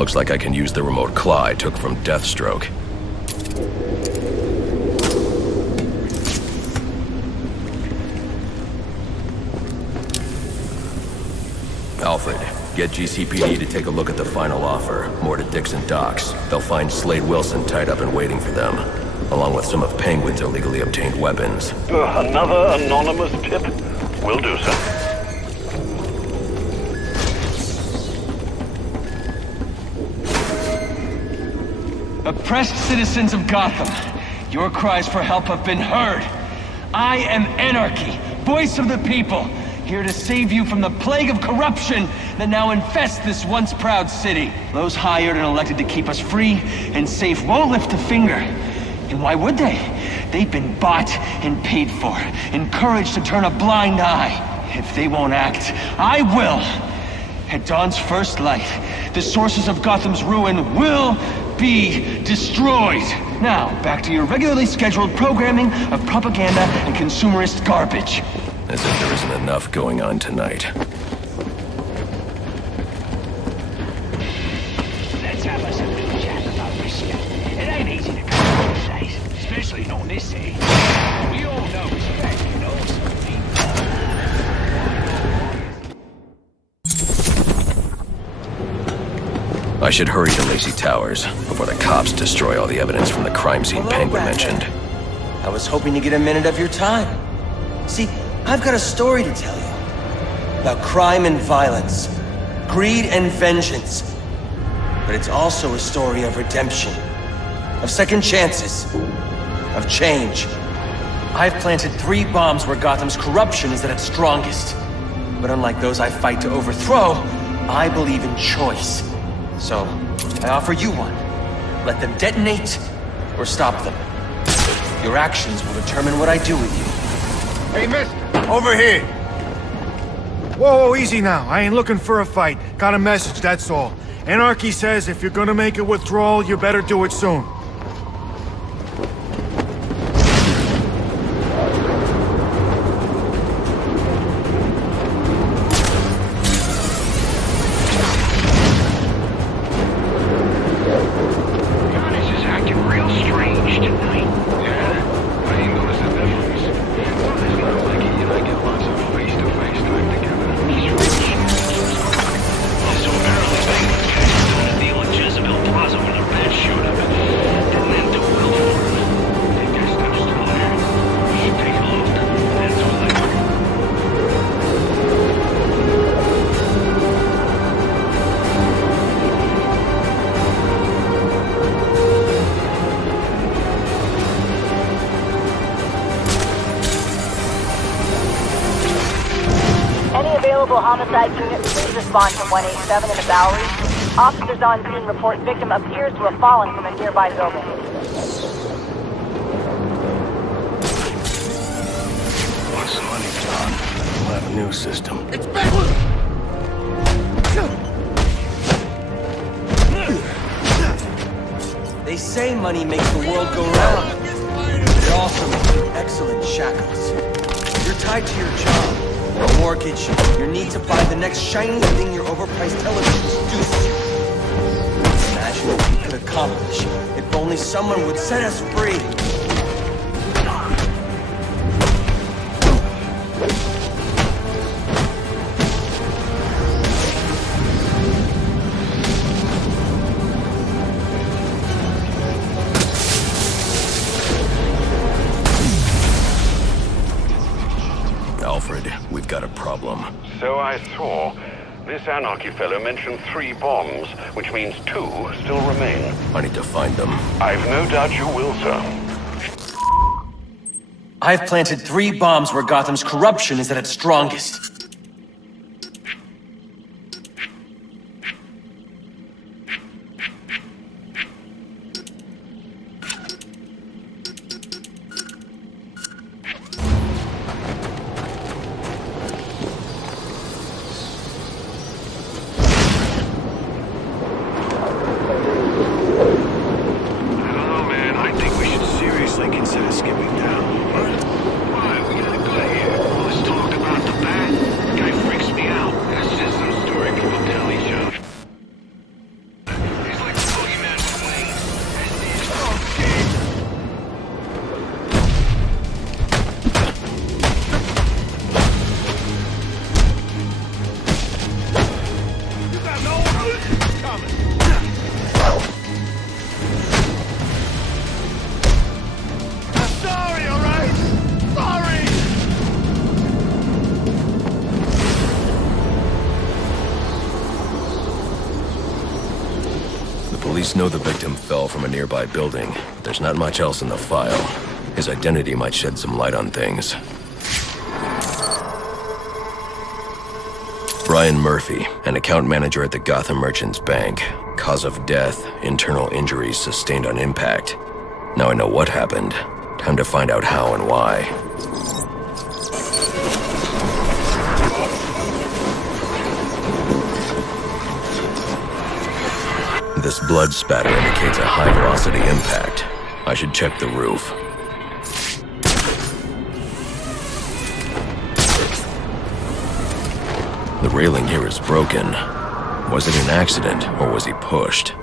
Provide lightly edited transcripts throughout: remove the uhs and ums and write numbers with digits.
Looks like I can use the remote claw I took from Deathstroke. Alfred, get GCPD to take a look at the final offer, more to Dixon Docks. They'll find Slade Wilson tied up and waiting for them, along with some of Penguin's illegally obtained weapons. Another anonymous tip? Will do, sir. Oppressed citizens of Gotham, your cries for help have been heard. I am Anarchy, voice of the people, here to save you from the plague of corruption that now infests this once proud city. Those hired and elected to keep us free and safe won't lift a finger. And why would they? They've been bought and paid for, encouraged to turn a blind eye. If they won't act, I will. At dawn's first light, the sources of Gotham's ruin will be destroyed. Now, back to your regularly scheduled programming of propaganda and consumerist garbage. As if there isn't enough going on tonight. Let's have us a little chat about respect. It ain't easy to come these days, especially not this city. We all know respect, you know, I should hurry to Lacey Towers before the cops destroy all the evidence from the crime scene Penguin mentioned. I was hoping to get a minute of your time. See, I've got a story to tell you. About crime and violence. Greed and vengeance. But it's also a story of redemption. Of second chances. Of change. I've planted 3 bombs where Gotham's corruption is at its strongest. But unlike those I fight to overthrow, I believe in choice. So, I offer you one. Let them detonate, or stop them. Your actions will determine what I do with you. Hey, mister! Over here! Whoa, easy now. I ain't looking for a fight. Got a message, that's all. Anarchy says if you're gonna make a withdrawal, you better do it soon. Homicide unit, please respond to 187 in the Bowery. Officers on scene report victim appears to have fallen from a nearby building. Once the money's gone, we'll have a new system. It's back! They say money makes the world go round. It also makes you excellent shackles. You're tied to your job. Your mortgage, your need to buy the next shiny thing your overpriced television seduces you. Imagine what we could accomplish if only someone would set us free. Alfred, we've got a problem. So I saw. This Anarchy fellow mentioned 3 bombs, which means 2 still remain. I need to find them. I've no doubt you will, sir. I've planted 3 bombs where Gotham's corruption is at its strongest. Police know the victim fell from a nearby building, but there's not much else in the file. His identity might shed some light on things. Brian Murphy, an account manager at the Gotham Merchants Bank. Cause of death, internal injuries sustained on impact. Now I know what happened. Time to find out how and why. This blood spatter indicates a high-velocity impact. I should check the roof. The railing here is broken. Was it an accident, or was he pushed?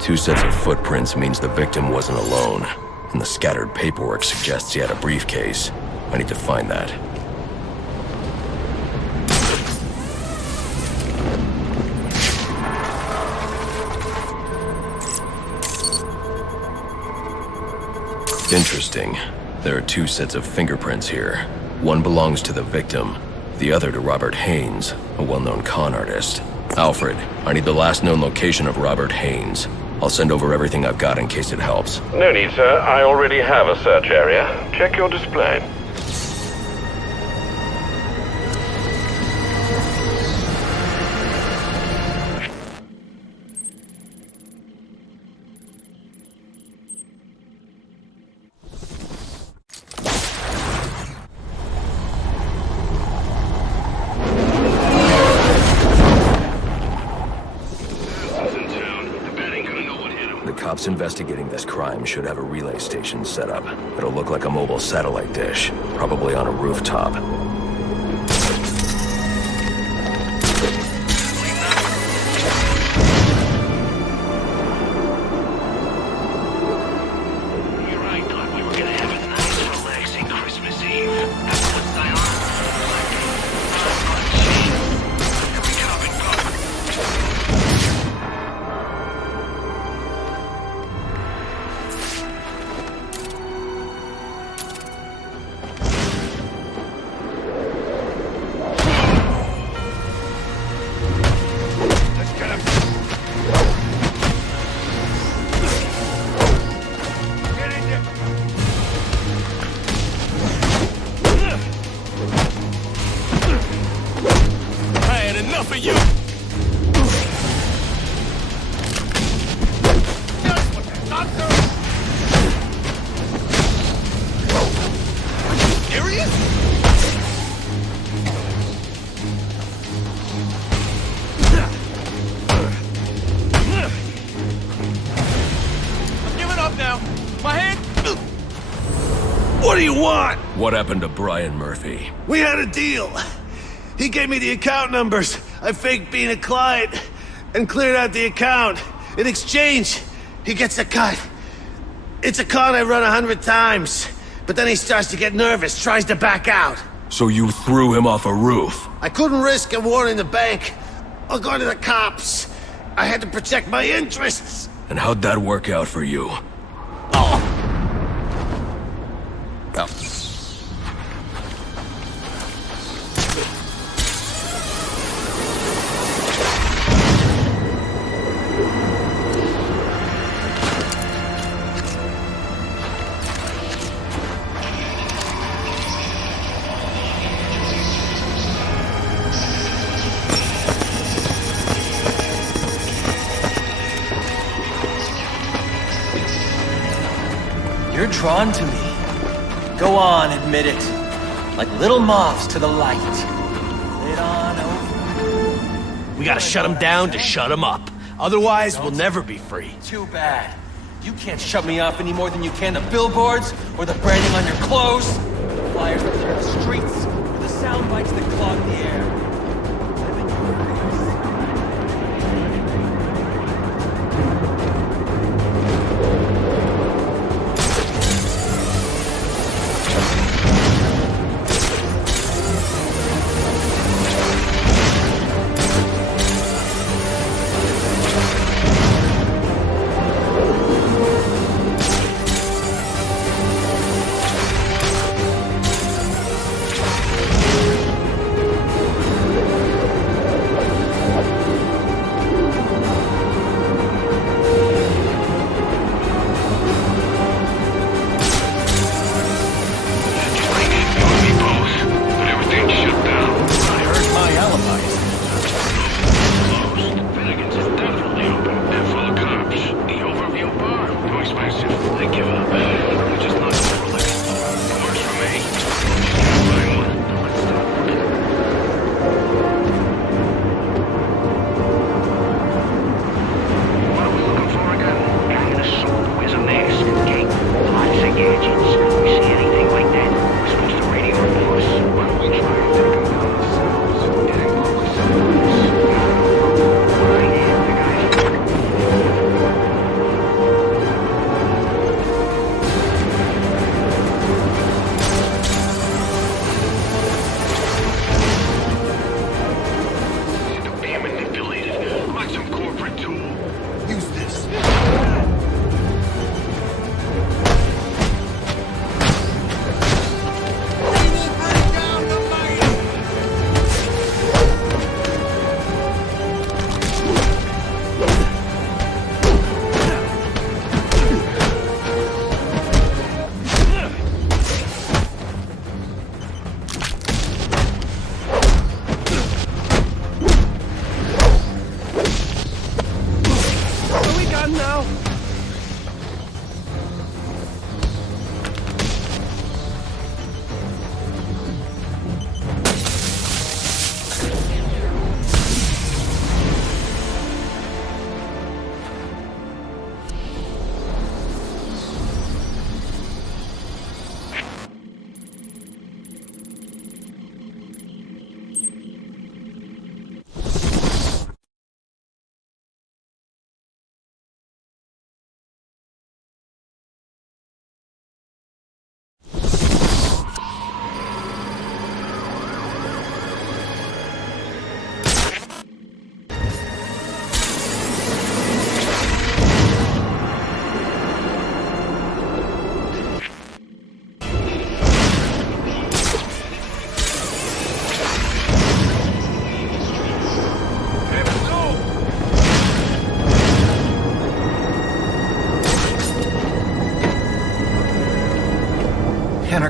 Two sets of footprints means the victim wasn't alone, and the scattered paperwork suggests he had a briefcase. I need to find that. Interesting. There are two sets of fingerprints here. One belongs to the victim, the other to Robert Haynes, a well-known con artist. Alfred, I need the last known location of Robert Haynes. I'll send over everything I've got in case it helps. No need, sir. I already have a search area. Check your display. Cops investigating this crime should have a relay station set up. It'll look like a mobile satellite dish, probably on a rooftop. What do you want? What happened to Brian Murphy? We had a deal. He gave me the account numbers. I faked being a client and cleared out the account. In exchange, he gets a cut. It's a con I run 100 times. But then he starts to get nervous, tries to back out. So you threw him off a roof? I couldn't risk him warning the bank or going to the cops. I had to protect my interests. And how'd that work out for you? Oh. You're drawn to me. Go on, admit it. Like little moths to the light. Lid on over. We gotta shut him down to shut him up. Otherwise, we'll never be free. Too bad. You can't shut me off any more than you can the billboards, or the branding on your clothes, the flyers that clear the streets, or the sound bites that clog the air.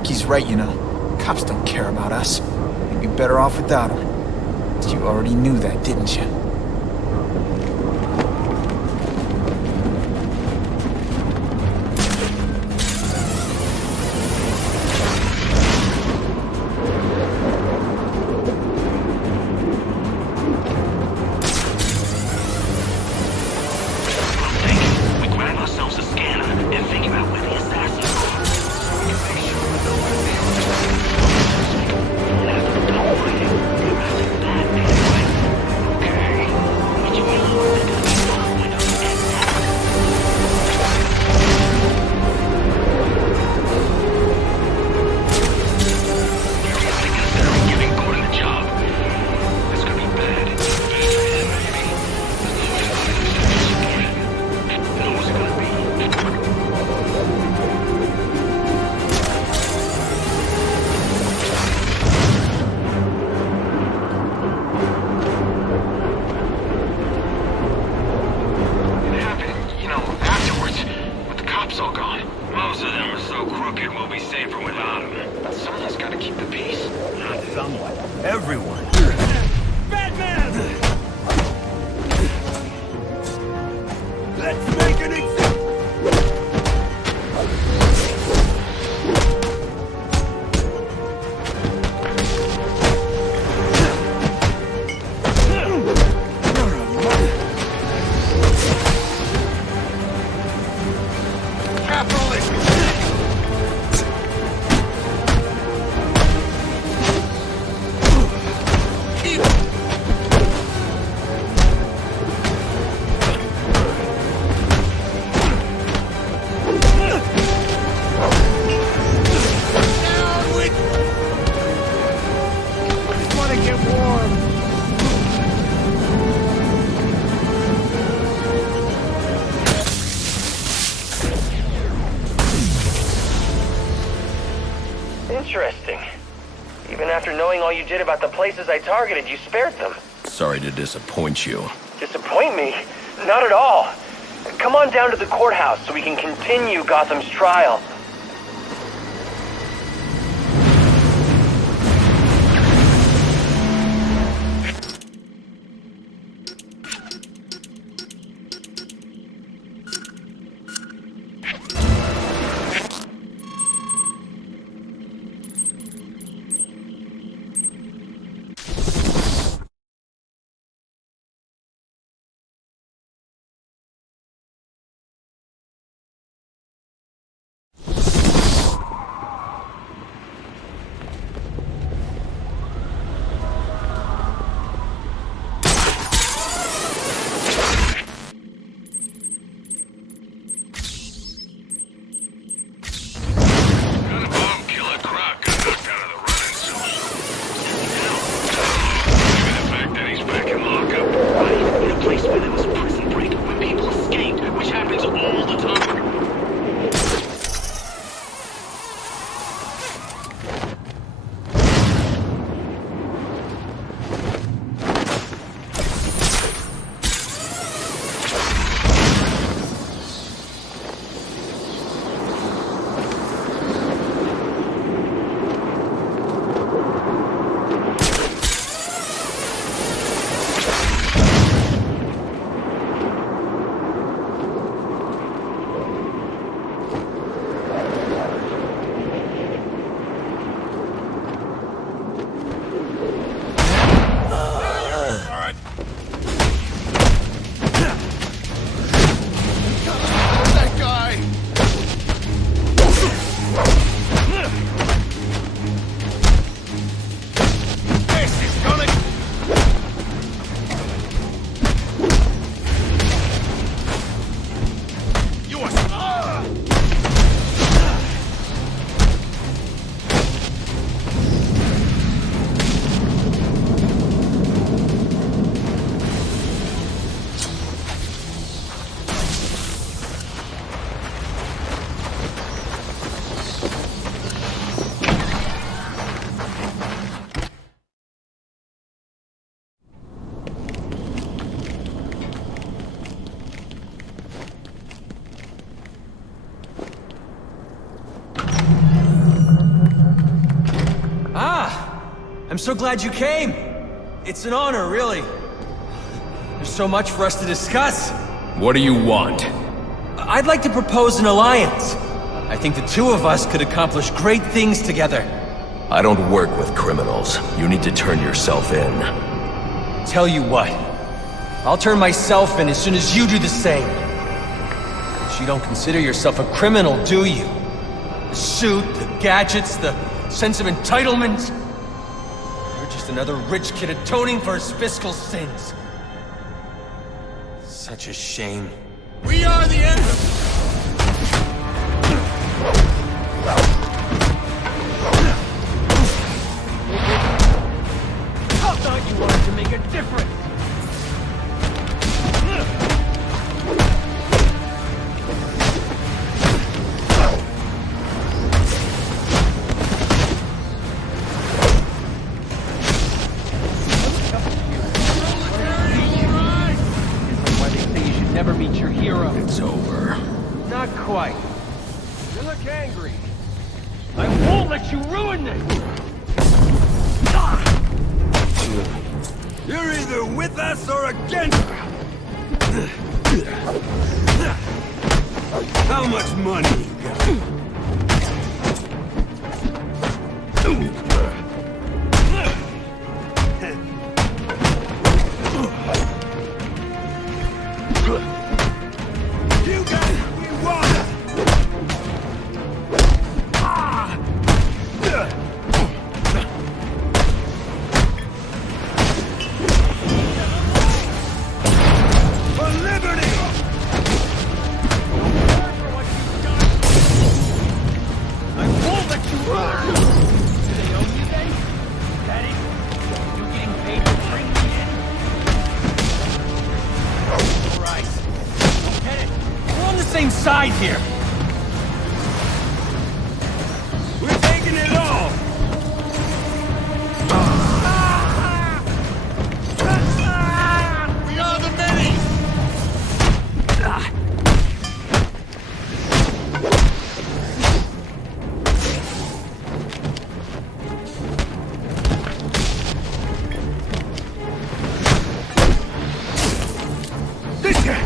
Anarchy's right, you know. Cops don't care about us. We'd be better off without them. You already knew that, didn't you? Interesting. Even after knowing all you did about the places I targeted, you spared them. Sorry to disappoint you. Disappoint me? Not at all. Come on down to the courthouse so we can continue Gotham's trial. I'm so glad you came. It's an honor, really. There's so much for us to discuss. What do you want? I'd like to propose an alliance. I think the two of us could accomplish great things together. I don't work with criminals. You need to turn yourself in. Tell you what, I'll turn myself in as soon as you do the same. But you don't consider yourself a criminal, do you? The suit, the gadgets, the sense of entitlement. You're just another rich kid atoning for his fiscal sins. Such a shame. We are the enemy! I thought you wanted to make a difference. Why they say you should never meet your hero. It's over. Not quite. You look angry. I won't let you ruin this! You're either with us or against us! How much money you got? You got what we want! For liberty! I won't let you run! Do they own you then? That it? You getting paid to bring me in? Right. Don't get it. We're on the same side here. We're taking it all! We are the many! This guy!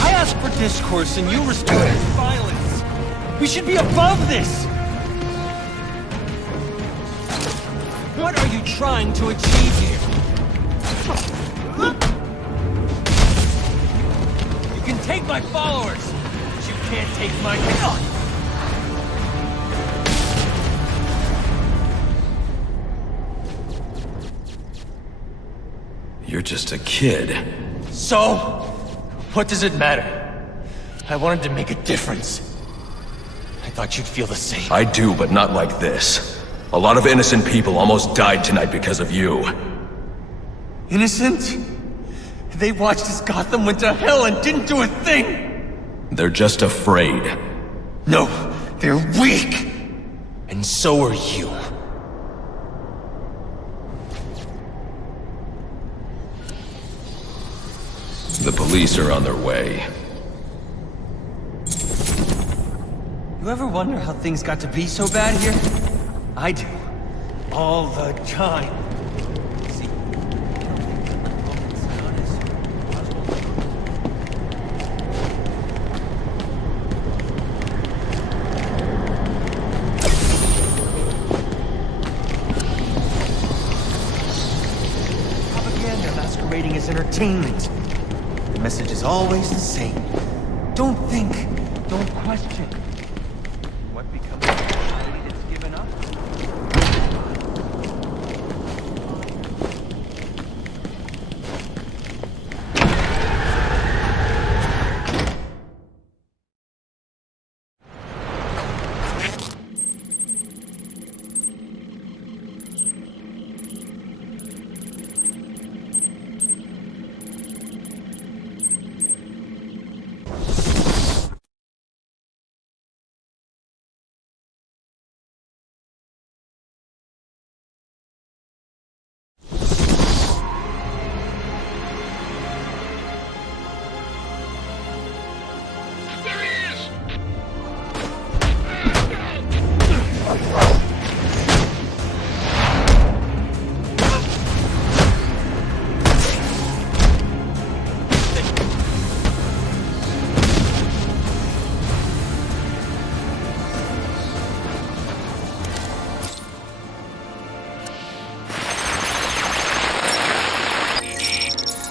I asked for discourse and you resorted to violence. We should be above this. What are you trying to achieve here? You can take my followers, but you can't take my gun. You're just a kid. So, what does it matter? I wanted to make a difference. I thought you'd feel the same. I do, but not like this. A lot of innocent people almost died tonight because of you. Innocent? They watched as Gotham went to hell and didn't do a thing! They're just afraid. No, they're weak! And so are you. The police are on their way. You ever wonder how things got to be so bad here? I do. All the time. See, Roman Sionis, propaganda masquerading as entertainment. The message is always the same. Don't think, don't question. What becomes of a society that's given up?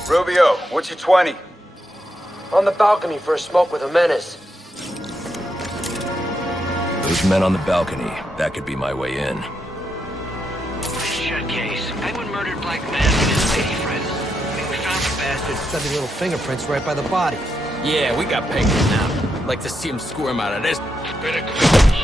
Rubio, what's your 20? On the balcony for a smoke with a menace. Those men on the balcony, that could be my way in. Shut case. Penguin murdered Black Mask and his lady friend. We found the bastards stubbing little fingerprints right by the bodies. Yeah, we got Penguin now. Like to see him squirm out of this. Better quit.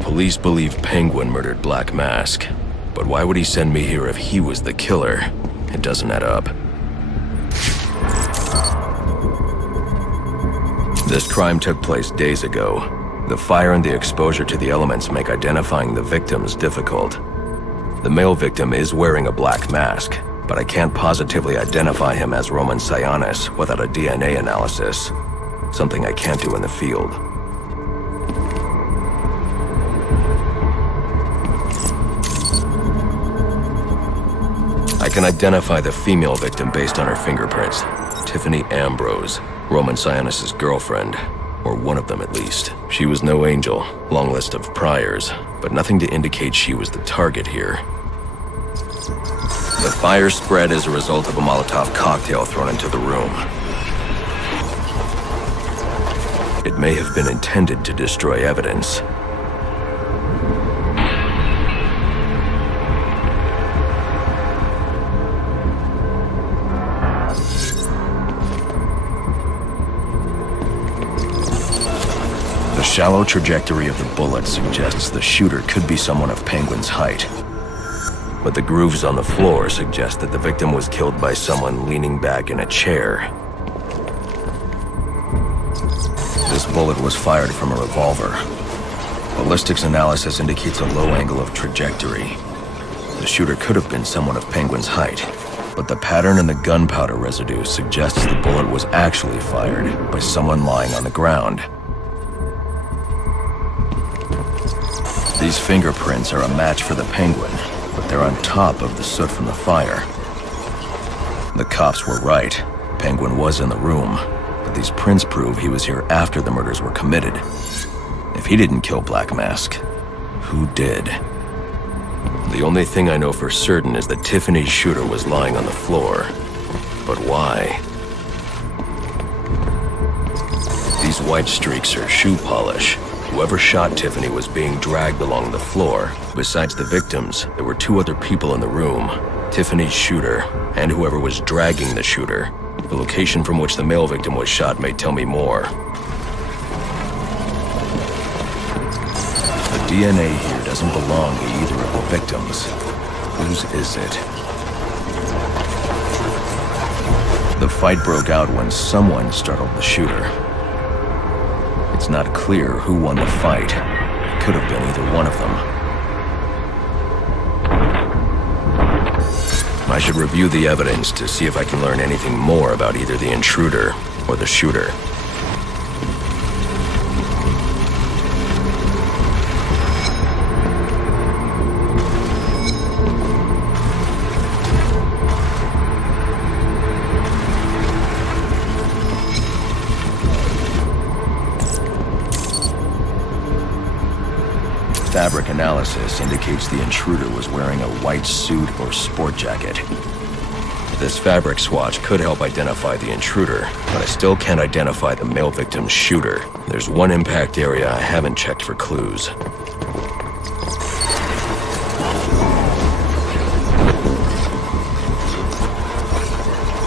Police believe Penguin murdered Black Mask, but why would he send me here if he was the killer? It doesn't add up. This crime took place days ago. The fire and the exposure to the elements make identifying the victims difficult. The male victim is wearing a black mask, but I can't positively identify him as Roman Sionis without a DNA analysis, something I can't do in the field. I can identify the female victim based on her fingerprints. Tiffany Ambrose, Roman Sionis' girlfriend, or one of them at least. She was no angel, long list of priors, but nothing to indicate she was the target here. The fire spread as a result of a Molotov cocktail thrown into the room. It may have been intended to destroy evidence. The shallow trajectory of the bullet suggests the shooter could be someone of Penguin's height. But the grooves on the floor suggest that the victim was killed by someone leaning back in a chair. This bullet was fired from a revolver. Ballistics analysis indicates a low angle of trajectory. The shooter could have been someone of Penguin's height, but the pattern in the gunpowder residue suggests the bullet was actually fired by someone lying on the ground. These fingerprints are a match for the Penguin, but they're on top of the soot from the fire. The cops were right. Penguin was in the room, but these prints prove he was here after the murders were committed. If he didn't kill Black Mask, who did? The only thing I know for certain is that Tiffany's shooter was lying on the floor. But why? These white streaks are shoe polish. Whoever shot Tiffany was being dragged along the floor. Besides the victims, there were two other people in the room. Tiffany's shooter, and whoever was dragging the shooter. The location from which the male victim was shot may tell me more. The DNA here doesn't belong to either of the victims. Whose is it? The fight broke out when someone startled the shooter. It's not clear who won the fight. It could have been either one of them. I should review the evidence to see if I can learn anything more about either the intruder or the shooter. Fabric analysis indicates the intruder was wearing a white suit or sport jacket. This fabric swatch could help identify the intruder, but I still can't identify the male victim's shooter. There's one impact area I haven't checked for clues.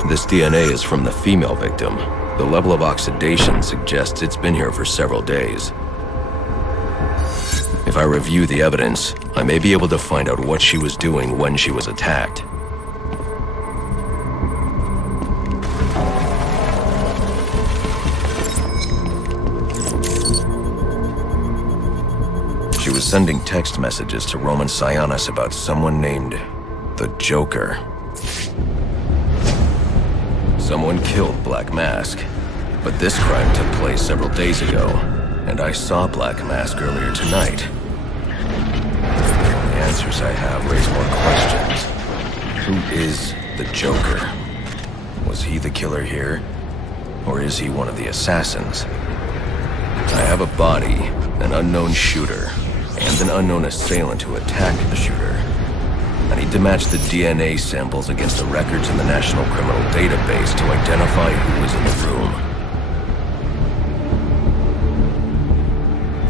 This DNA is from the female victim. The level of oxidation suggests it's been here for several days. If I review the evidence, I may be able to find out what she was doing when she was attacked. She was sending text messages to Roman Sionis about someone named the Joker. Someone killed Black Mask, but this crime took place several days ago, and I saw Black Mask earlier tonight. The answers I have raise more questions. Who is the Joker? Was he the killer here? Or is he one of the assassins? I have a body, an unknown shooter, and an unknown assailant who attacked the shooter. I need to match the DNA samples against the records in the National Criminal Database to identify who was in the room.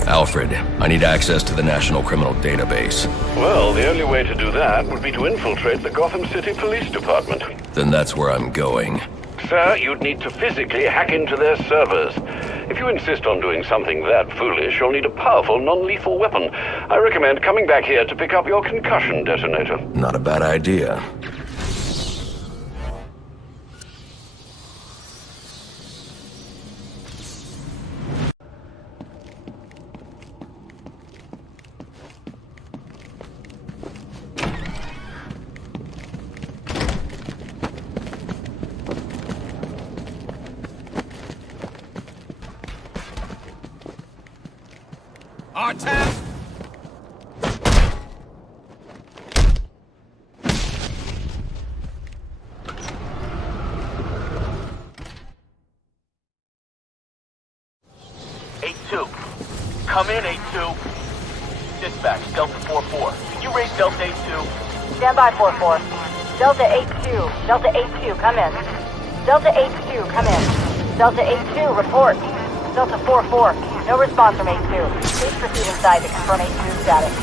Alfred, I need access to the National Criminal Database. Well, the only way to do that would be to infiltrate the Gotham City Police Department. Then that's where I'm going. Sir, you'd need to physically hack into their servers. If you insist on doing something that foolish, you'll need a powerful, non-lethal weapon. I recommend coming back here to pick up your concussion detonator. Not a bad idea. Arkham! Come in, 8-2. Dispatch, Delta 4-4. Can you raise Delta 8-2? Stand by, 4-4. Delta 8-2. Delta 8-2, come in. Delta 8-2, come in. Delta 8-2, report. Delta 4-4, no response from 8-2. Please proceed inside to confirm 8-2 status.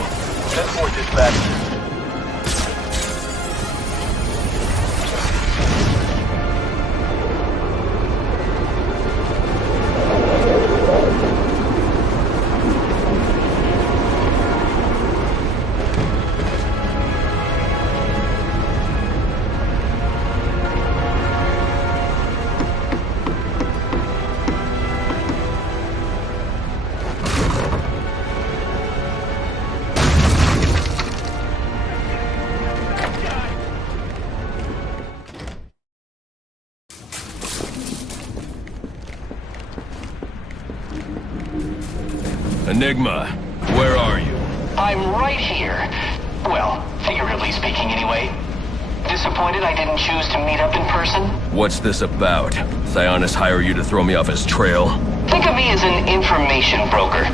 10-4, dispatch. Enigma, where are you? I'm right here. Well, figuratively speaking anyway. Disappointed I didn't choose to meet up in person? What's this about? Sionis hire you to throw me off his trail? Think of me as an information broker.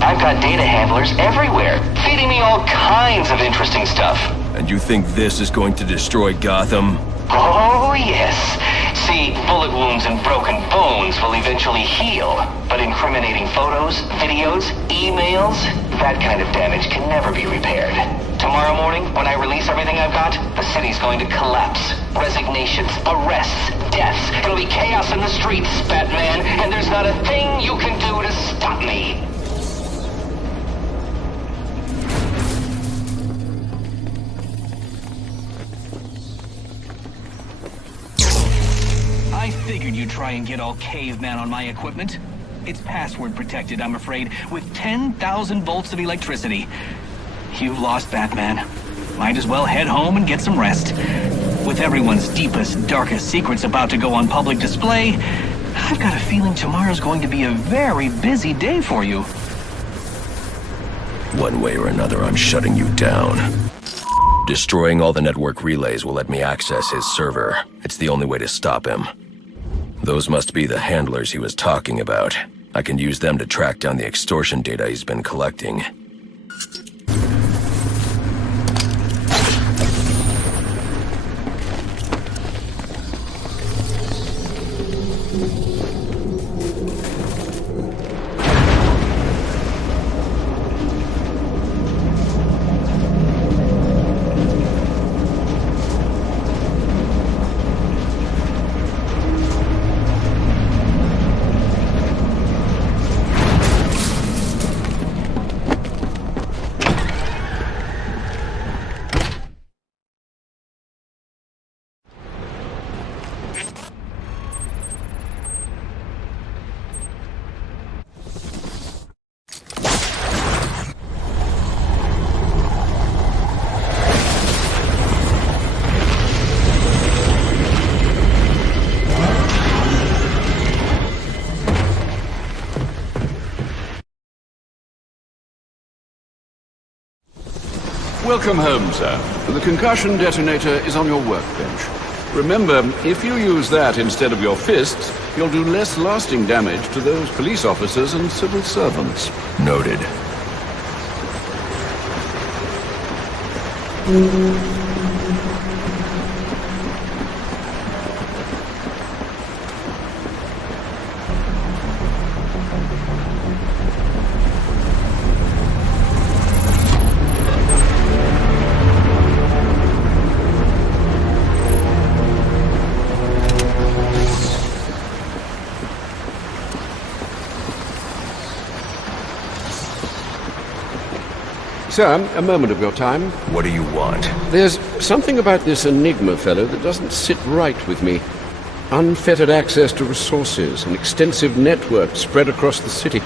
I've got data handlers everywhere, feeding me all kinds of interesting stuff. And you think this is going to destroy Gotham? Oh, yes. See, bullet wounds and broken bones will eventually heal, but incriminating photos, videos, emails, that kind of damage can never be repaired. Tomorrow morning, when I release everything I've got, the city's going to collapse. Resignations, arrests, deaths. It'll be chaos in the streets, Batman, and there's not a thing you can do to stop me. I figured you'd try and get all caveman on my equipment. It's password protected, I'm afraid, with 10,000 volts of electricity. You've lost, Batman. Might as well head home and get some rest. With everyone's deepest, darkest secrets about to go on public display, I've got a feeling tomorrow's going to be a very busy day for you. One way or another, I'm shutting you down. Destroying all the network relays will let me access his server. It's the only way to stop him. Those must be the handlers he was talking about. I can use them to track down the extortion data he's been collecting. Welcome home, sir. The concussion detonator is on your workbench. Remember, if you use that instead of your fists, you'll do less lasting damage to those police officers and civil servants. Noted. Sir, a moment of your time. What do you want? There's something about this Enigma fellow that doesn't sit right with me. Unfettered access to resources, an extensive network spread across the city.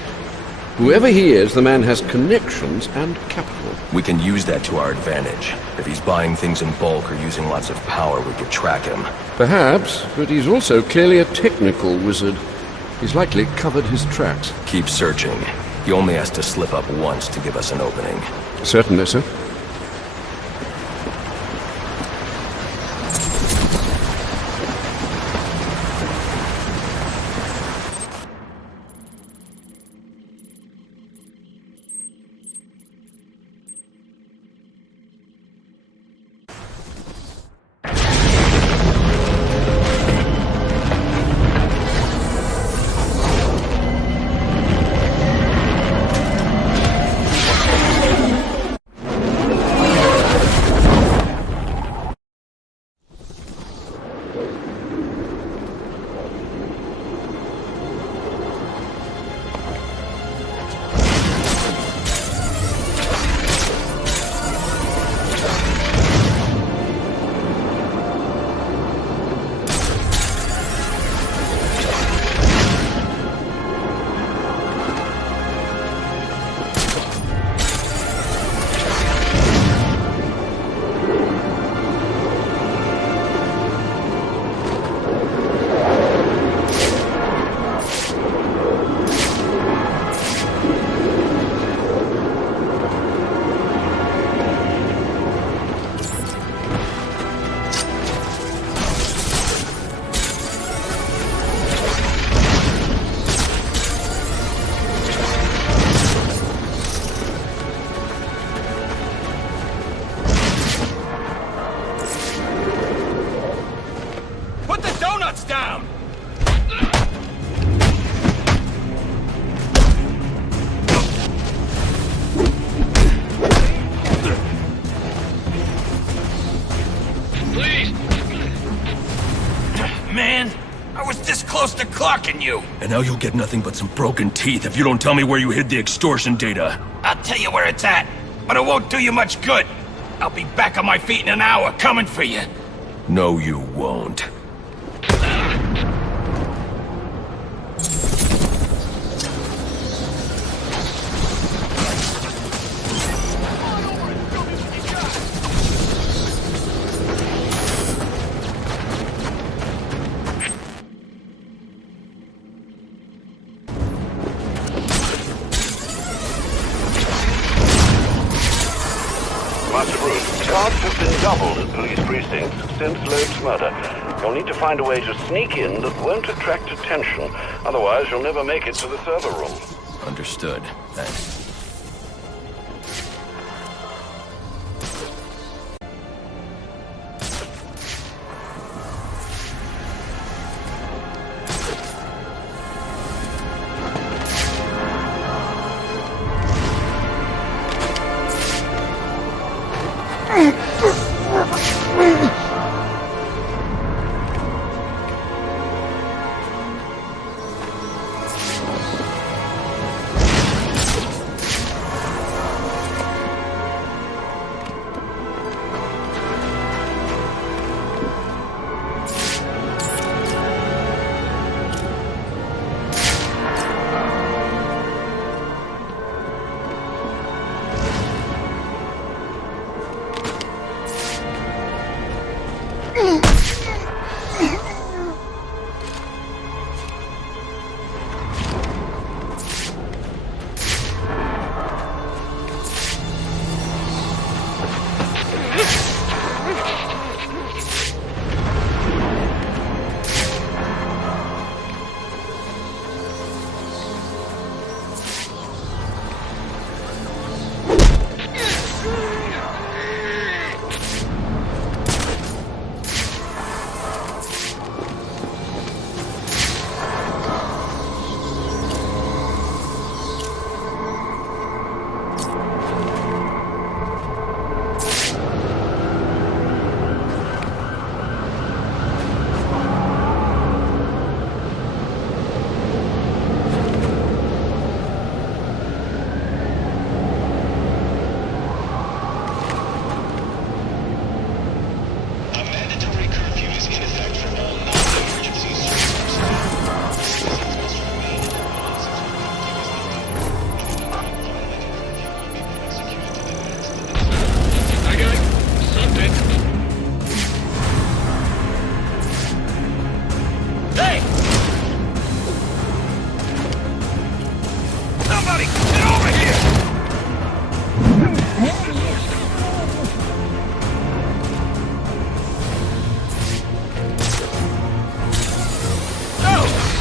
Whoever he is, the man has connections and capital. We can use that to our advantage. If he's buying things in bulk or using lots of power, we could track him. Perhaps, but he's also clearly a technical wizard. He's likely covered his tracks. Keep searching. He only has to slip up once to give us an opening. Certainly, sir. You. And now you'll get nothing but some broken teeth if you don't tell me where you hid the extortion data. I'll tell you where it's at, but it won't do you much good. I'll be back on my feet in an hour, coming for you. No, you won't. Since Slade's murder. You'll need to find a way to sneak in that won't attract attention. Otherwise, you'll never make it to the server room. Understood. Thanks.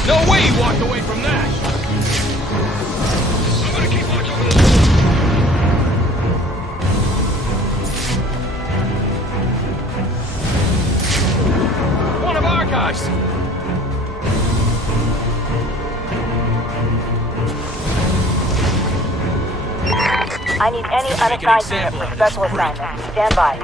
No way he walked away from that! I'm gonna keep watch over this. One of our guys! I need any unassigned unit for special assignment. Stand by.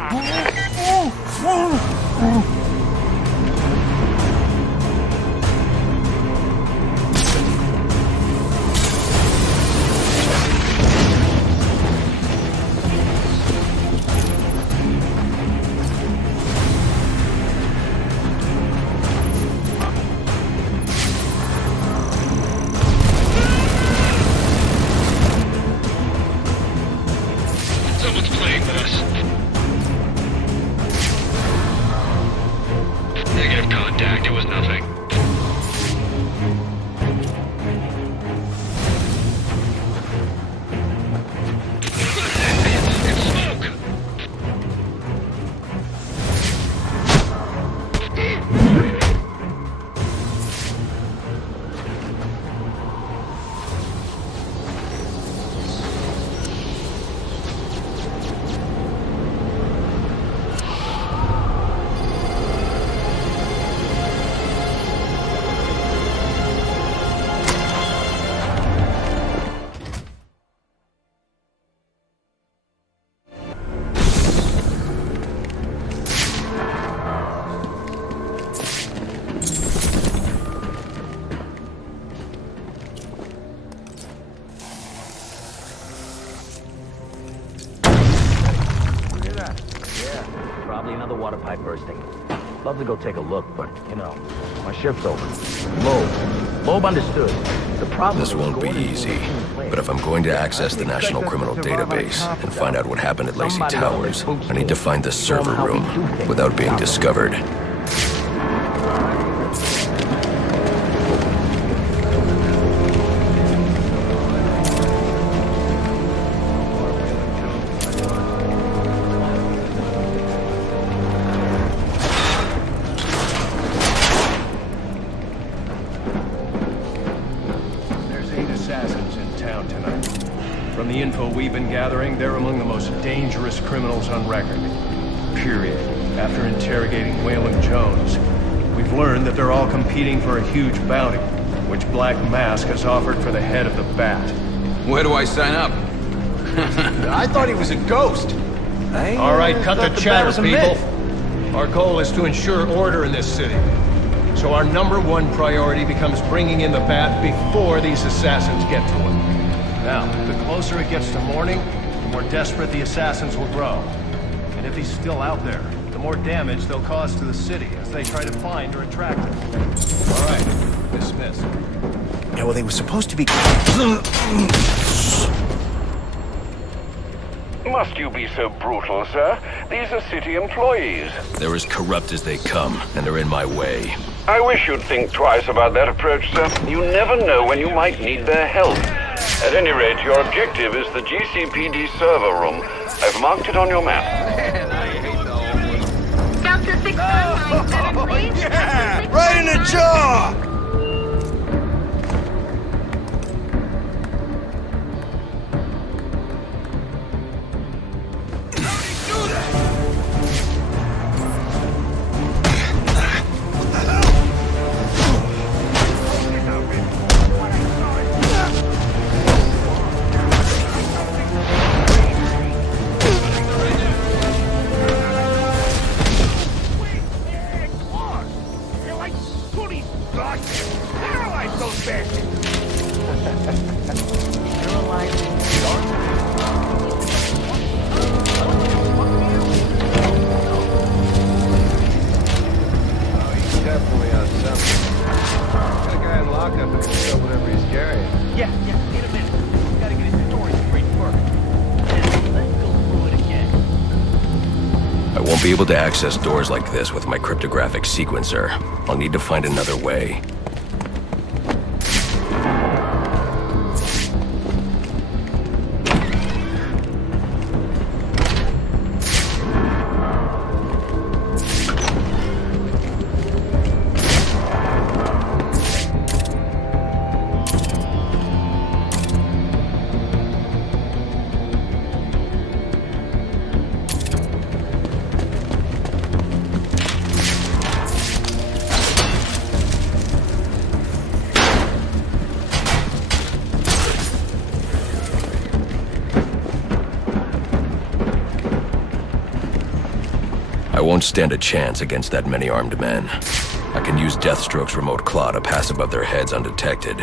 Someone's playing with us. Negative contact, it was nothing. It's smoke! Probably another water pipe bursting. Love to go take a look, but, you know, my shift's over. Loeb understood. The problem This won't be easy, but if I'm going to access the National Criminal Database and find out what happened at Lacey Towers, I need to find the server room without being discovered. From the info we've been gathering, they're among the most dangerous criminals on record. Period. After interrogating Waylon Jones, we've learned that they're all competing for a huge bounty, which Black Mask has offered for the head of the Bat. Where do I sign up? I thought he was a ghost. All right, cut the chatter, people. Our goal is to ensure order in this city. So our #1 priority becomes bringing in the Bat before these assassins get to him. Now, the closer it gets to morning, the more desperate the assassins will grow. And if he's still out there, the more damage they'll cause to the city as they try to find or attract him. All right, dismissed. Yeah, well, they were supposed to be... Must you be so brutal, sir? These are city employees. They're as corrupt as they come, and they're in my way. I wish you'd think twice about that approach, sir. You never know when you might need their help. At any rate, your objective is the GCPD server room. I've marked it on your map. Man, I hate the Delta 6197, please. Yeah! Right in the jaw! Be able to access doors like this with my cryptographic sequencer. I'll need to find another way. stand a chance against that many armed men. I can use Deathstroke's remote claw to pass above their heads undetected.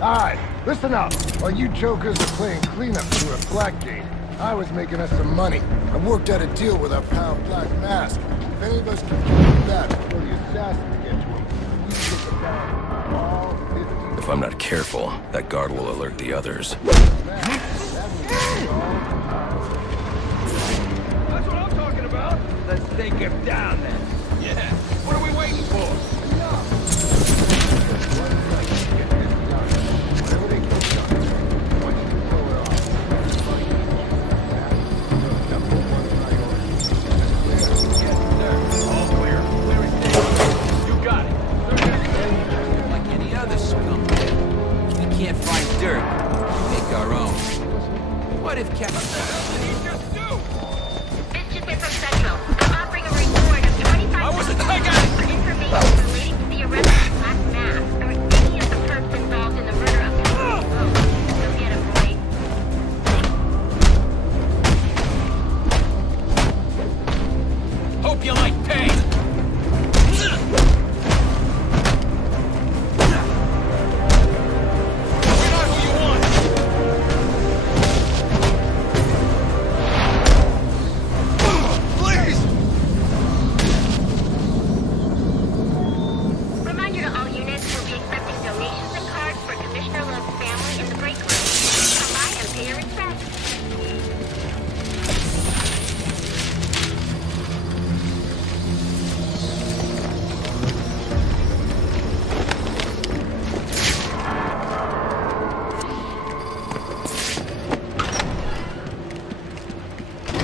Alright, listen up. While you jokers are playing cleanup through at Blackgate, I was making us some money. I worked out a deal with our pal Black Mask. If any of us can do that before the assassins get to him, we can get them down all 50. If I'm not careful, that guard will alert the others. That's what I'm talking about. Let's take him down then. Yeah. What are we waiting for? Can't find dirt. Make our own. What if Captain... This just in from Central. I'm offering a reward of 25 I wasn't the guy! for information relating to the arrest of Black Mask or any of the perps involved in the murder of Floyd. Go get him, boy. Hope you like pain!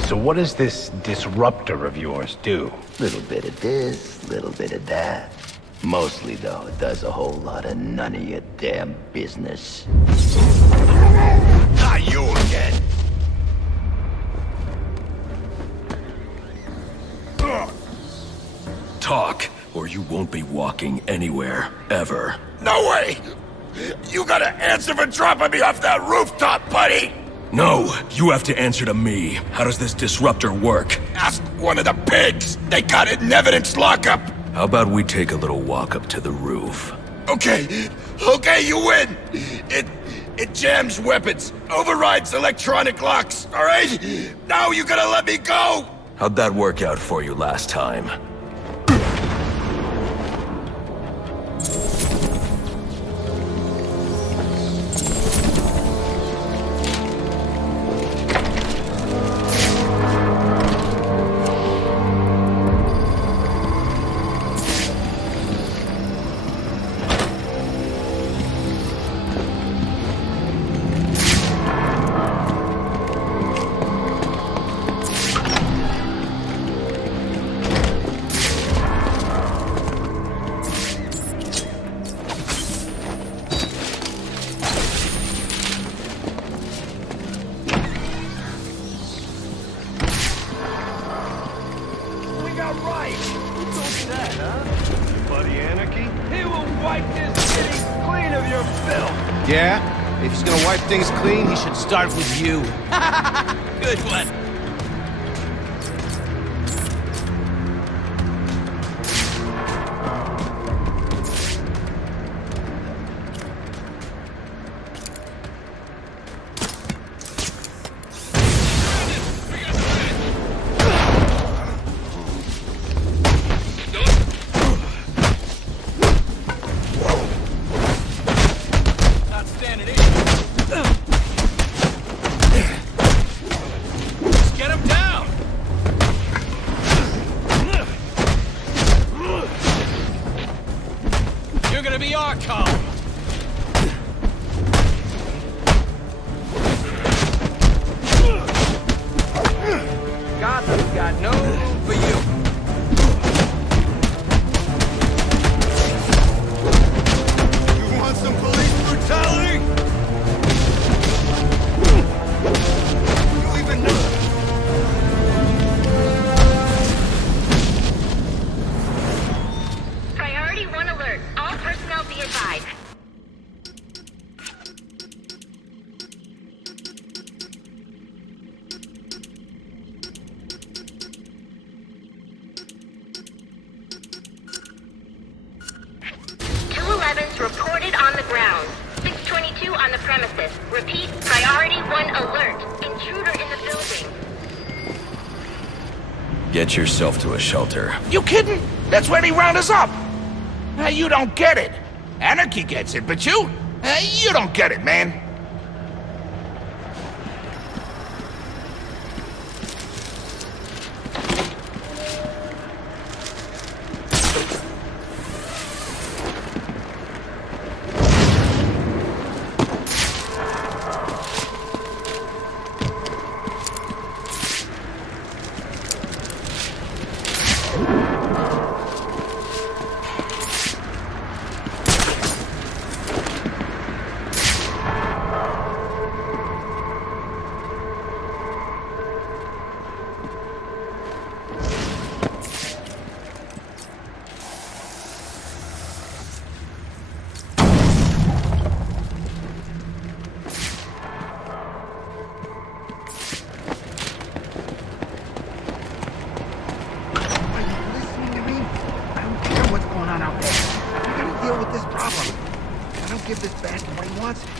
So what does this disruptor of yours do? Little bit of this, little bit of that. Mostly, though, it does a whole lot of none of your damn business. Not you again! Talk, or you won't be walking anywhere, ever. No way! You gotta answer for dropping me off that rooftop, buddy! No, you have to answer to me. How does this disruptor work? Ask one of the pigs! They got it in evidence lockup! How about we take a little walk up to the roof? Okay, you win! It jams weapons, overrides electronic locks, alright? Now you gotta let me go! How'd that work out for you last time? Yeah? If he's gonna wipe things clean, he should start with you. Good one. Gotham's got no room for you. You want some police brutality? You even know? Priority 1 alert. All personnel be advised. 211's reported on the ground. 622 on the premises. Repeat, priority 1 alert. Intruder in the building. Get yourself to a shelter. You kidding? That's where they round us up. You don't get it. Anarchy gets it, but you don't get it, man.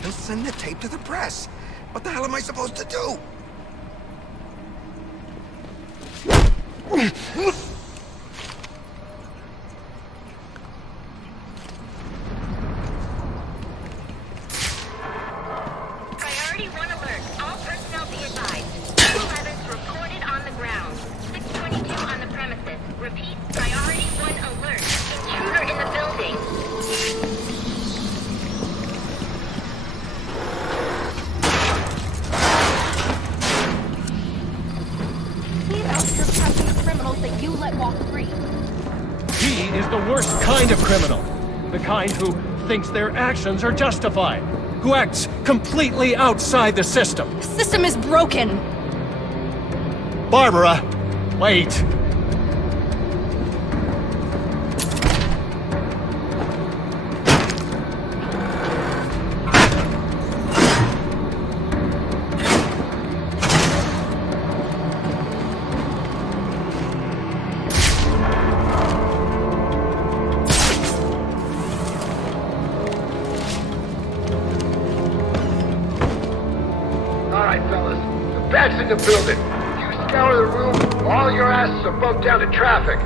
Send the tape to the press. What the hell am I supposed to do? Priority 1 alert. All personnel be advised. 211's reported on the ground. 622 on the premises. Repeat, priority 1 alert. Intruder in the building. That you let walk free. He is the worst kind of criminal. The kind who thinks their actions are justified. Who acts completely outside the system. The system is broken. Barbara, wait. The building. You scour the room, all your asses are bumped down to traffic.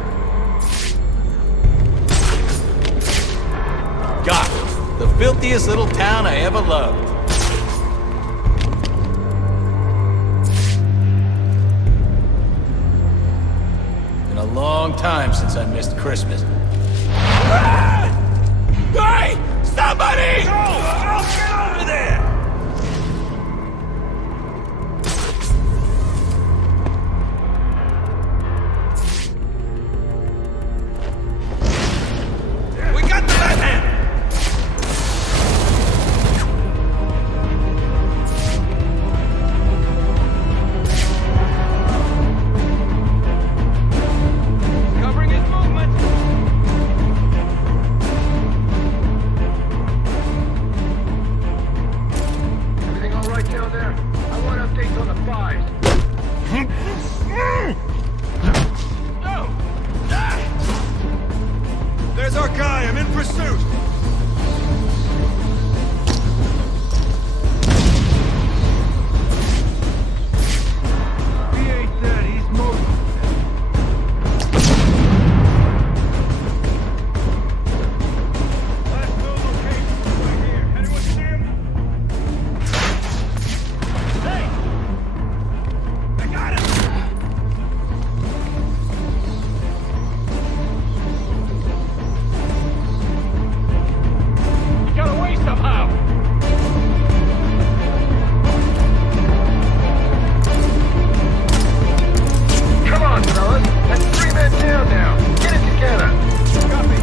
Gotham, the filthiest little town I ever loved. Been a long time since I missed Christmas. Hey! Somebody! Oh, get over there! There's our guy. I'm in pursuit. He ain't dead. He's moving. Last known location right here. Anyone see him? Hey! I got him! Got away somehow! Come on, fellas! That's 3 men down now! Get it together! Copy!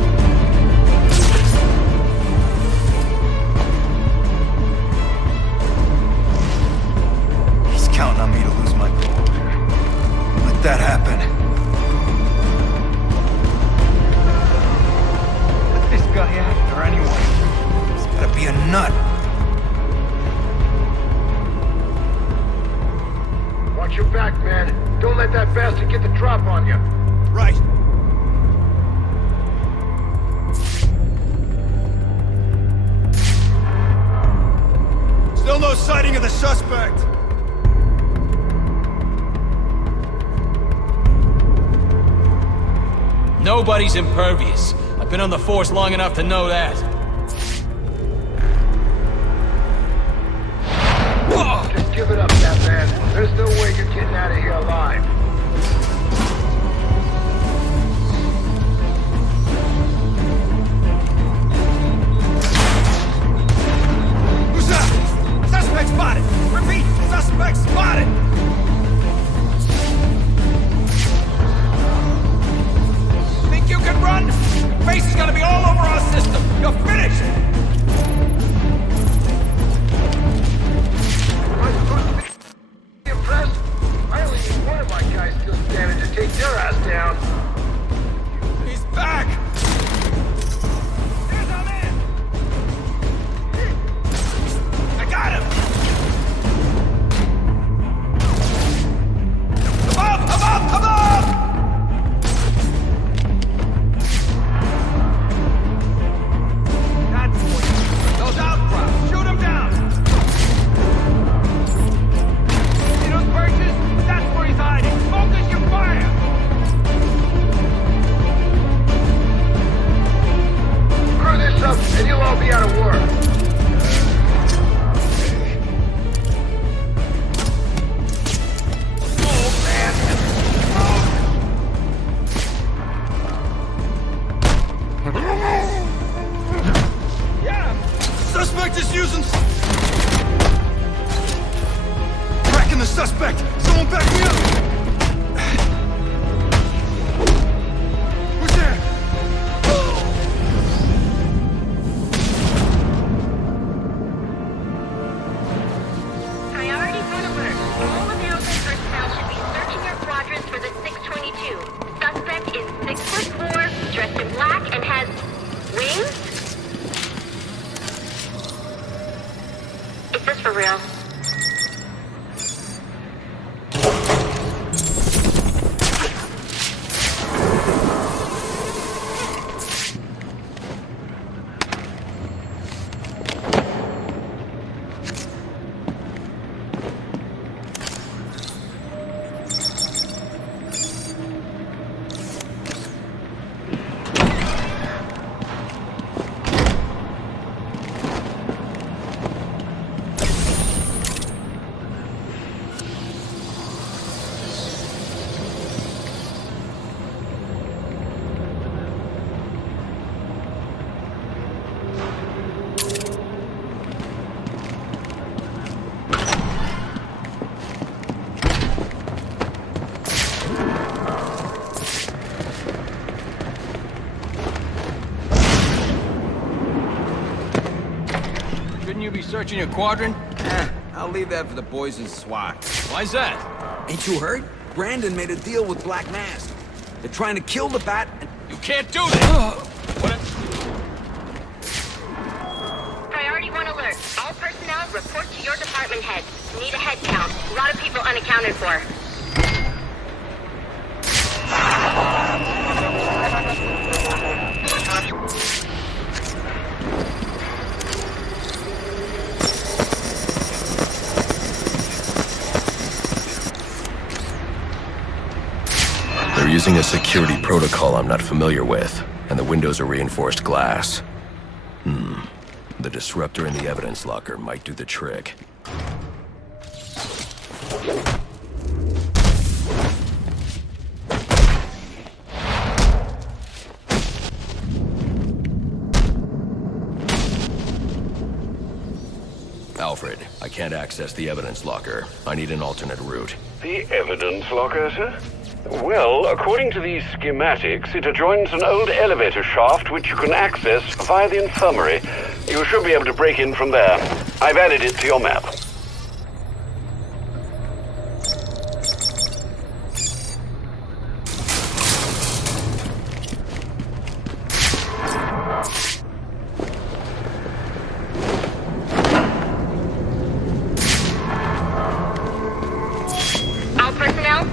He's counting on me to lose my cool. Let that happen. What's this guy after, anyway? Gotta be a nut. Watch your back, man. Don't let that bastard get the drop on you. Right. at the suspect! Nobody's impervious. I've been on the force long enough to know that. Just give it up, Batman. There's no way you're getting out of here alive. Who's that? Suspect spotted! Repeat, suspect spotted! Think you can run? Face is gonna be all over our system. You're finished! Impressed? I only need one of my guys still standing to take your ass down. He's back! There's our man! I got him! Above! Above! Above! Those outcrops! Shoot him down! See those perches? That's where he's hiding! Focus your fire! Screw this up, and you'll all be out of work. Suspect is using... Tracking the suspect! Someone back me up! Who's there? Priority 1 alert. All available personnel should be searching your quadrants for the 622. Suspect is 6'4", dressed in black, and has wings? Is this for real? Shouldn't you be searching your quadrant? I'll leave that for the boys in SWAT. Why's that? Ain't you heard? Brandon made a deal with Black Mask. They're trying to kill the Bat and... You can't do this! Priority 1 alert. All personnel report to your department head. Need a head count. A lot of people unaccounted for. They're using a security protocol I'm not familiar with, and the windows are reinforced glass. The disruptor in the evidence locker might do the trick. Alfred, I can't access the evidence locker. I need an alternate route. The evidence locker, sir? Well, according to these schematics, it adjoins an old elevator shaft which you can access via the infirmary. You should be able to break in from there. I've added it to your map.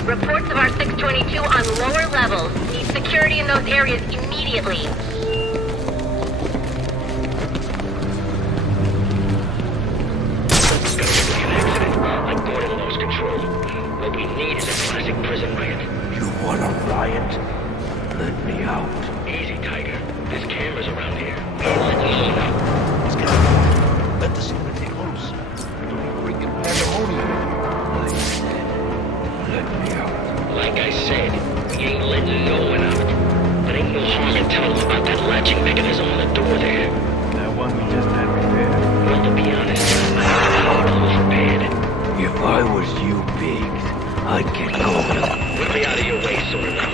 Reports of our 622 on lower levels. Need security in those areas immediately. tell them about that latching mechanism on the door there? That one we just had repaired. Well, to be honest, I have to have it all repaired. If I was you, Biggs, I'd get going. We'll be out of your way soon enough.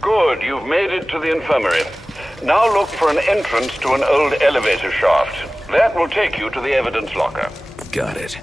Good, you've made it to the infirmary. Now look for an entrance to an old elevator shaft. That will take you to the evidence locker. Got it.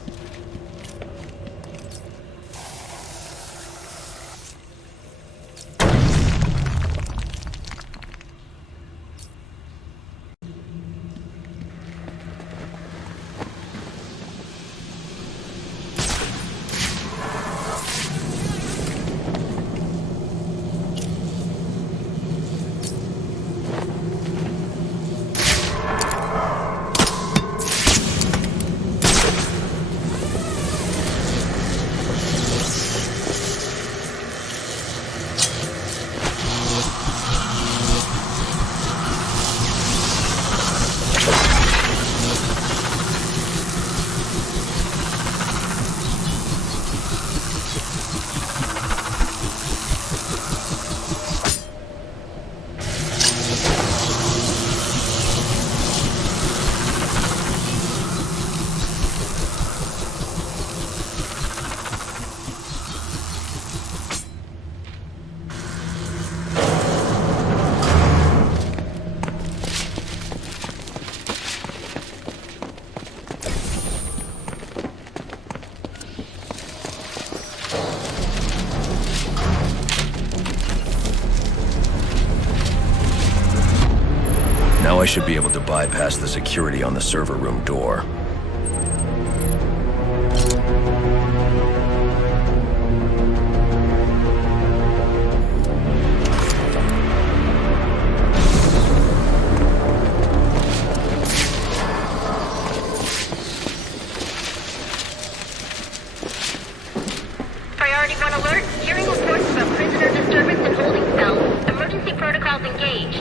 Now I should be able to bypass the security on the server room door. Priority 1 alert. Hearing reports about prisoner disturbance in holding cells. Emergency protocols engaged.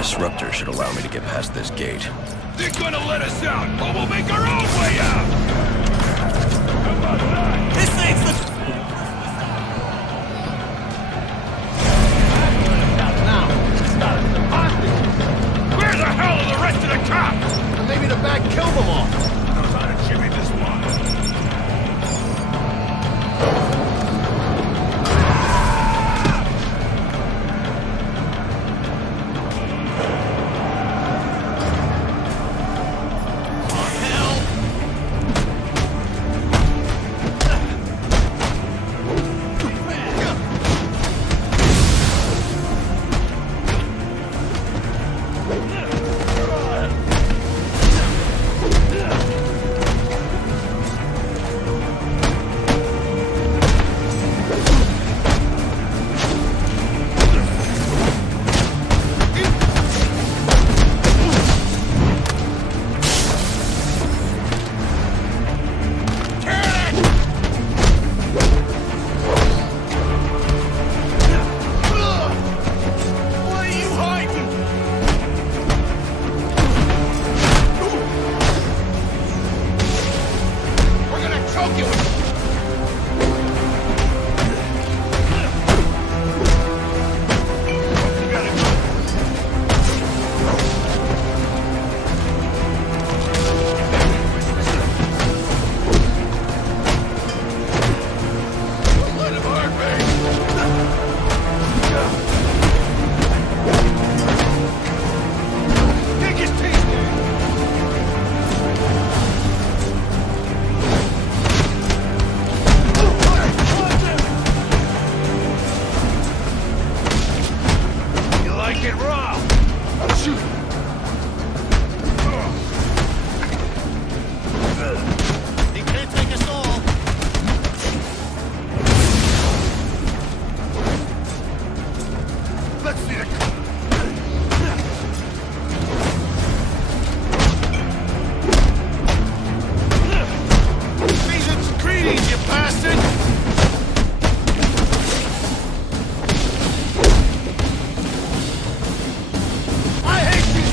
Disruptor should allow me to get past this gate. They're gonna let us out, or we'll make our own way out! This thing's the... Where the hell are the rest of the cops? Maybe the back killed them all. Knows how to jimmy this one.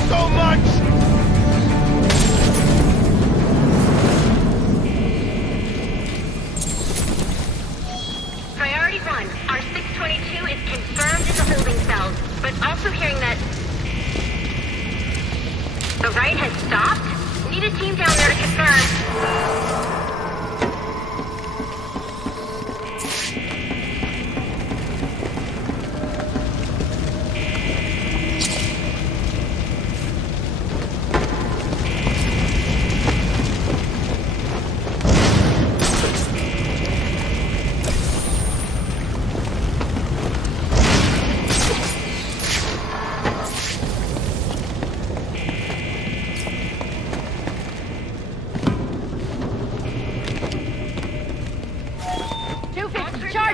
so much! Priority 1, our 622 is confirmed in the holding cells, but also hearing that the right has stopped? Need a team down there to confirm.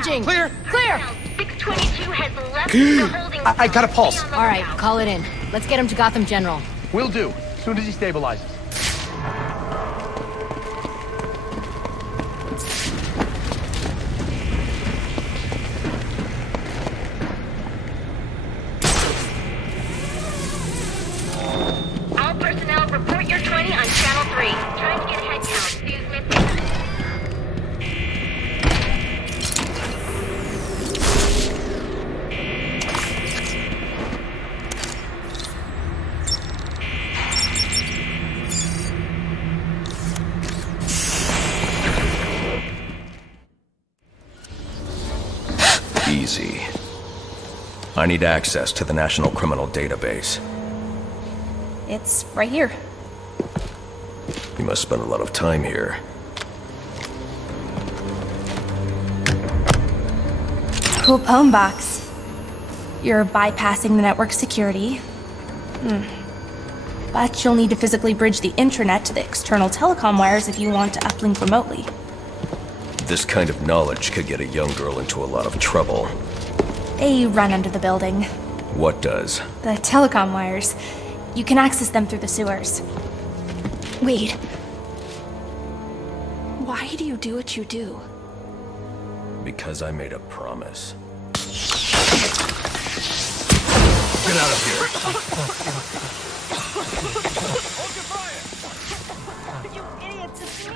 Clear! Clear! 622 has left the holding cell. I got a pulse. All right, call it in. Let's get him to Gotham General. Will do. As soon as he stabilizes. All personnel, report your 20 on Channel 3. Trying to get a head count. Excuse me. Easy. I need access to the National Criminal Database. It's right here. You must spend a lot of time here. Cool poem box. You're bypassing the network security. But you'll need to physically bridge the intranet to the external telecom wires if you want to uplink remotely. This kind of knowledge could get a young girl into a lot of trouble. They run under the building. What does? The telecom wires. You can access them through the sewers. Wait. Why do you do what you do? Because I made a promise. Get out of here. You idiots, it's me!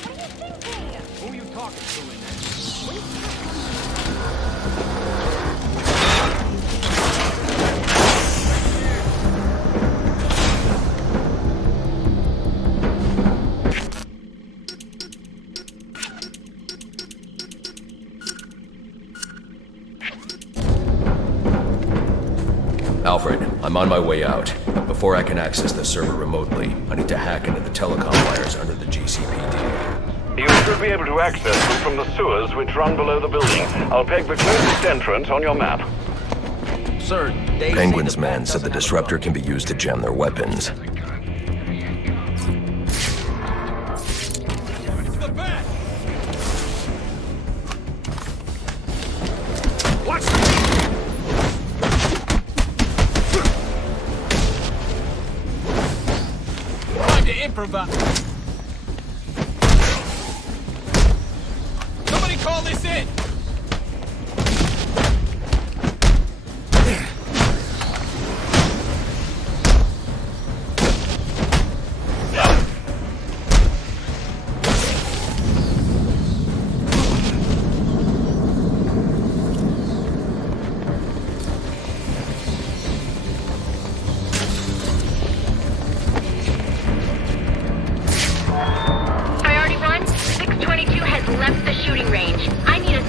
What are you thinking? Who are you talking to in there? Alfred, I'm on my way out. Before I can access the server remotely, I need to hack into the telecom wires under the GCPD. You should be able to access them from the sewers which run below the building. I'll peg the closest entrance on your map. Sir, they Penguin's man said the disruptor can be used to jam their weapons. Somebody call this in! Priority 1, 622 has left the shooting range. I need a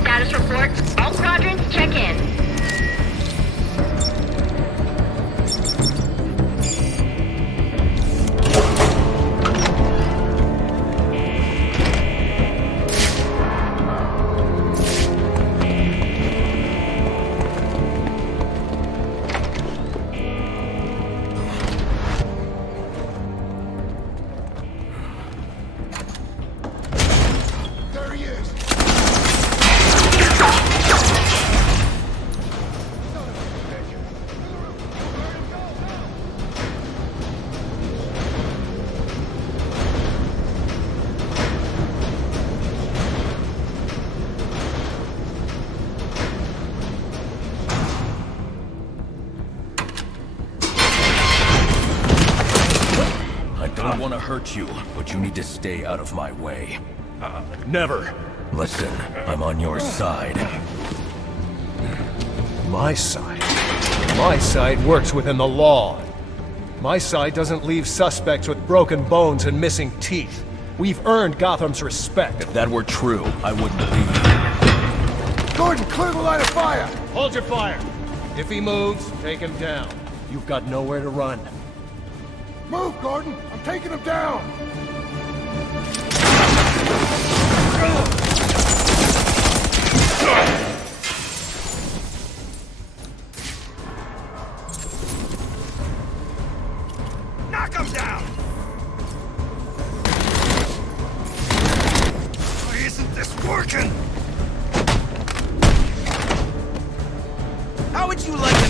don't want to hurt you, but you need to stay out of my way. Never. Listen, I'm on your side. My side? My side works within the law. My side doesn't leave suspects with broken bones and missing teeth. We've earned Gotham's respect. If that were true, I wouldn't be... Gordon, clear the line of fire! Hold your fire! If he moves, take him down. You've got nowhere to run. Move, Gordon! I'm taking him down! Knock him down! Why isn't this working? How would you like it?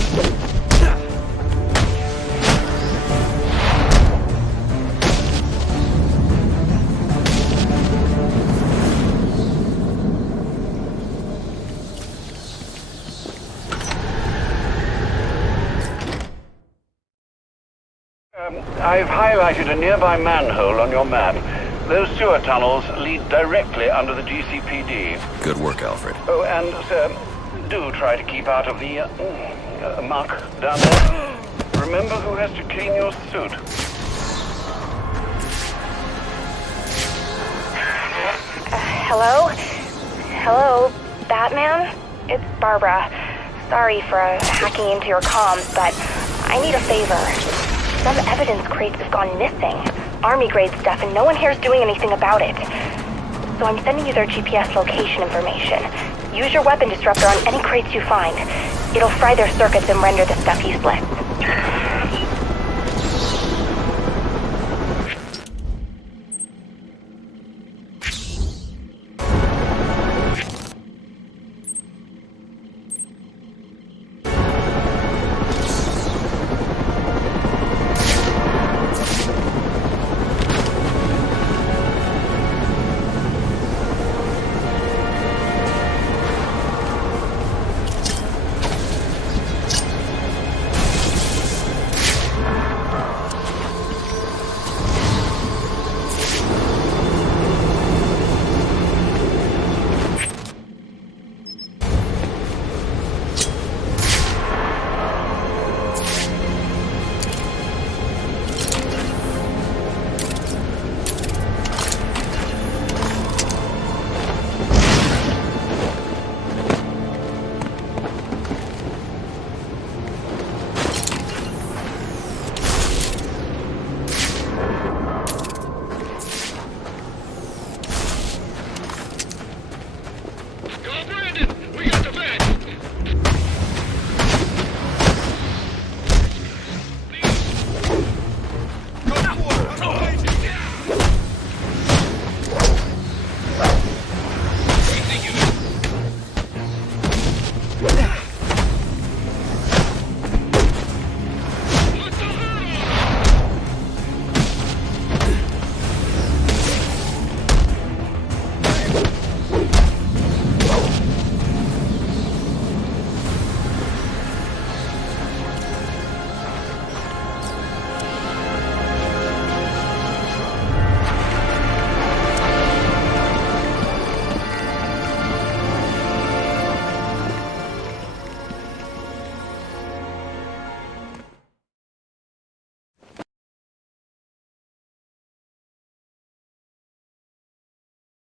I've highlighted a nearby manhole on your map. Those sewer tunnels lead directly under the GCPD. Good work, Alfred. Oh, and, sir, do try to keep out of the, muck down there. Remember who has to clean your suit. Hello? Hello, Batman? It's Barbara. Sorry for hacking into your comms, but I need a favor. Some evidence crates have gone missing. Army-grade stuff, and no one here is doing anything about it. So I'm sending you their GPS location information. Use your weapon disruptor on any crates you find. It'll fry their circuits and render the stuff useless.